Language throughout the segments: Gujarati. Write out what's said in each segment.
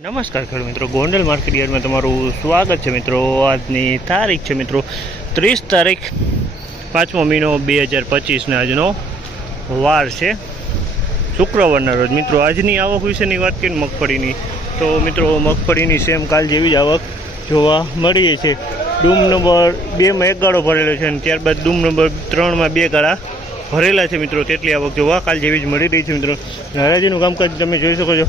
નમસ્કાર ખેડૂત મિત્રો. ગોંડલ માર્કેટ યાર્ડમાં તમારું સ્વાગત છે મિત્રો. આજની તારીખ છે મિત્રો ત્રીસ તારીખ પાંચમો મહિનો બે હજાર પચીસના આજનો વાર છે. શુક્રવારના રોજ મિત્રો આજની આવક વિશેની વાત કરીએ મગફળીની, તો મિત્રો મગફળીની સેમ કાલ જેવી જ આવક જોવા મળી છે ડૂમ નંબર બેમાં એક ગાળો ભરેલો છે અને ત્યારબાદ ડૂમ નંબર ત્રણમાં બે ગાળા ભરેલા છે મિત્રો. તેટલી આવક જોવા કાલ જેવી જ મળી રહી છે મિત્રો. અને કામકાજ તમે જોઈ શકો છો.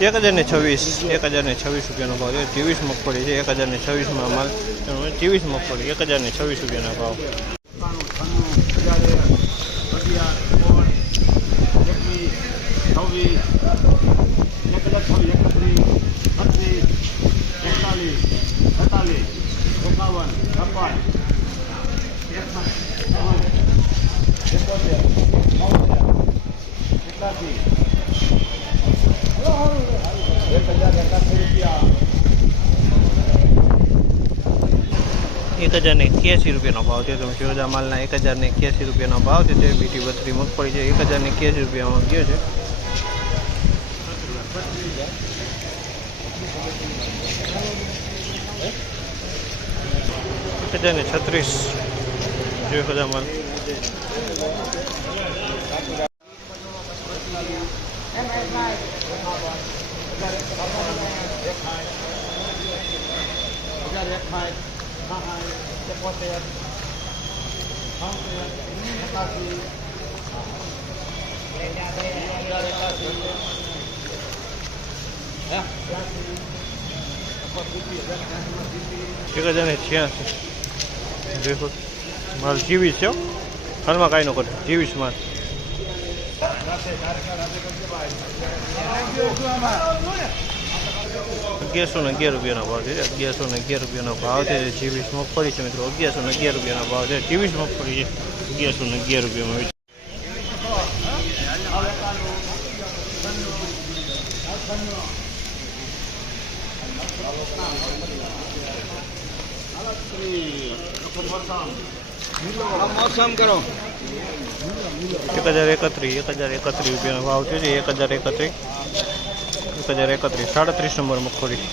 એક હજાર ને છવ્વીસ એક હજાર ને છવ્વીસ રૂપિયાનો ભાવ છે. ત્રેવીસ મગફળી છે એક હજાર ને છવ્વીસમાં માલ ત્રેવીસ મગફળી એક હજાર ને છવ્વીસ રૂપિયાના ભાવ. એકાવન છપ્પન એકોતેર બોતેર એકાસી એક હજાર એકાસી રૂપિયા એક હજાર ને એક્યાસી રૂપિયાનો ભાવ છે તમે શિવજા માલના એક હજારને એક્યાસી રૂપિયાનો ભાવ છે. તે બીટી બત્રી મગફળી છે. એક હજારને એક્યાસી રૂપિયામાં ગયો છે. એક હજાર ને છત્રીસ જોઈ બધા માલ. એકોતેર એકાસી એક હજાર ને છ્યાસી. દેખો માલ જીવીસ છે. હાલમાં કાંઈ ન કરે. જીવીશ માલ અગિયારસો ને અગિયાર રૂપિયાનો ભાવ છે. અગિયારસો ને અગિયાર રૂપિયાનો ભાવ છે. ચીવીસ મગફળી છે મિત્રો. અગિયારસો ને અગિયાર રૂપિયાનો ભાવ છે. ચીવીસ મગફળી છે. અગિયારસો ને અગિયાર રૂપિયામાં. મોસમ એક હજાર એકત્રીસ, એક હજાર એકત્રીસ રૂપિયાનો ભાવ છે. એક હજાર એકત્રીસ. એક હજાર એકત્રીસ સાડત્રીસ નંબર મગફળી